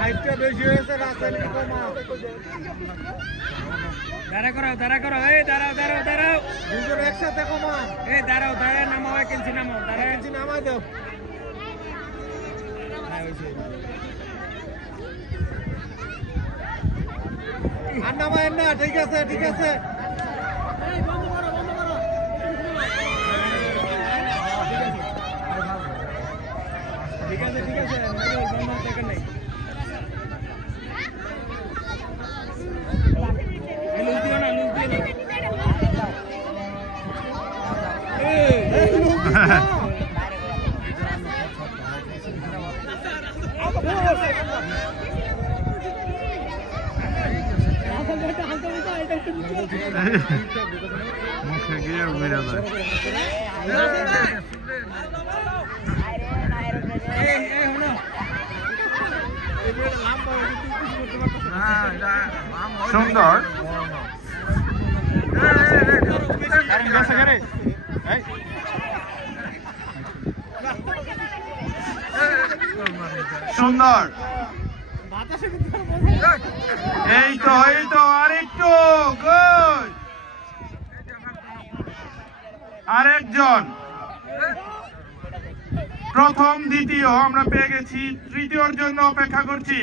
হাইটটা বেশি হয়েছে রাস্তায় কমা দাঁড়া করো এই দাঁড়াও দুজন একসাথে কমা এই দাঁড়াও নামাও এক ইঞ্চি নামাও নামাই দাও আর নামায় না ঠিক আছে ঠিক আছে নাই মুখে গিয়ে বেড়ে যায় সুন্দর সুন্দর এই তো আরেকটু গুড আরেকজন প্রথম দ্বিতীয় আমরা পেয়ে গেছি তৃতীয়র জন্য অপেক্ষা করছি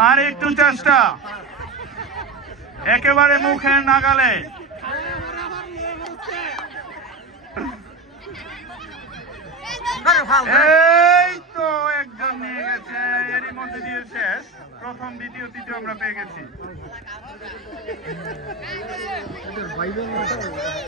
আর একটু চেষ্টা একেবারে মুখের নাগালে এই তো একজন নিয়ে গেছে এরই মধ্যে দিয়ে শেষ প্রথম দ্বিতীয় তৃতীয় আমরা পেয়ে গেছি